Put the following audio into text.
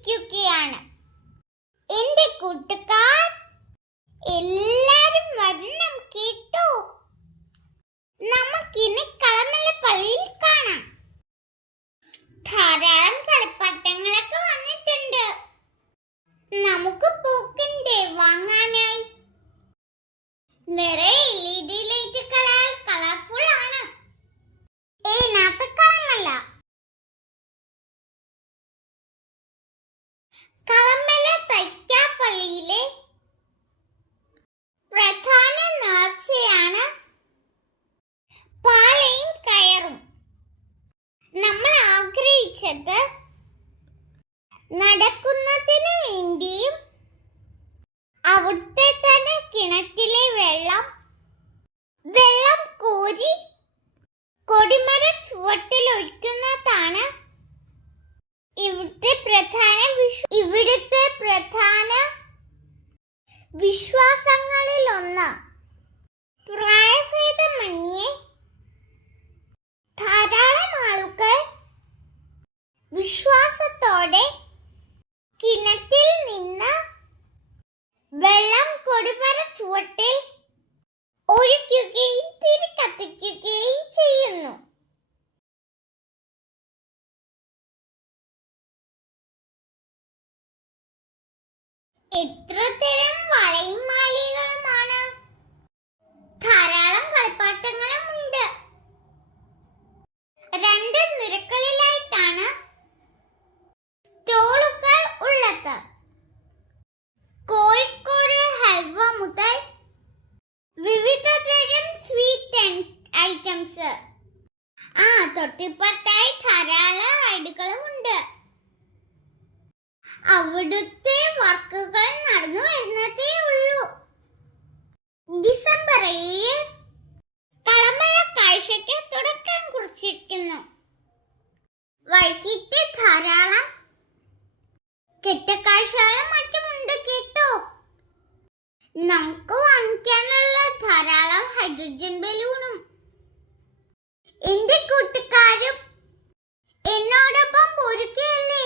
കാത്തിരിക്കുകയാണ്. എന്റെ കൂട്ടുകാർ എല്ലാരും വരണം കേട്ടോ. നമുക്കിനി കളമല പള്ളിയിൽ കാണാം. ധാരാളം കളിപ്പാട്ടങ്ങളൊക്കെ വന്നിട്ടുണ്ട്. നമുക്ക് പോക്കണ്ടേ വാങ്ങാനായി? നിറയെ LED ലൈറ്റുകളാൽ കളർഫുൾ ആണ്. ഇതിനകത്ത് കളമല. കളമല തൈക്കാപ്പള്ളിയിലെ പ്രധാന നേർച്ചയാണ് പാലയും കയറും. നമ്മൾ ആഗ്രഹിച്ചത് നടക്കുന്നതിന് വേണ്ടിയും അവിടുത്തെ തന്നെ കിണറ്റിലെ വെള്ളം കോരി കൊടിമര ചുവട്ടിൽ ഒഴിക്കുന്നതാണ് ഇവിടുത്തെ പ്രധാന വിശ്വാസങ്ങളിൽ ഒന്ന്. പ്രായഭേദമന്യേ ധാരാളം ആളുകൾ വിശ്വാസത്തോടെ കിണറ്റിൽ നിന്ന് വെള്ളം കൊടിമര ചുവട്ടിൽ ഒഴിക്കുകയും തിരി കത്തിക്കുകയും ചെയ്യുന്നു. എത്ര തരം വളയും മാലകളുമാണ്! ധാരാളം കളിപ്പാട്ടങ്ങളും ഉണ്ട്. 2 നിരകളിലായിട്ടാണ് സ്റ്റോളുകൾ ഉള്ളത്. കോഴിക്കോട് ഹൽവ മുതൽ വിവിധ തരം സ്വീറ്റ് ഐറ്റംസ്. തൊട്ടിപ്പുറത്തായി ധാരാളം റൈഡുകളും ഉണ്ട്. അവിടുത്തെ വർക്കുകൾ നടന്നു വരുന്നതേ ഉള്ളൂ. ഡിസംബർ 7 കളമല കാഴ്ചയ്ക്ക് തുടക്കം കുറിച്ചിരിക്കുന്നു. വൈകിട്ട് ധാരാളം കെട്ടുകാഴ്ചകളും മറ്റുമുണ്ട് കേട്ടോ. നമുക്ക് വാങ്ങിക്കാനുള്ള ധാരാളം ഹൈഡ്രജൻ ബലൂണും. എന്റെ കൂട്ടുകാരും എന്നോടൊപ്പം പോരുകയല്ലേ?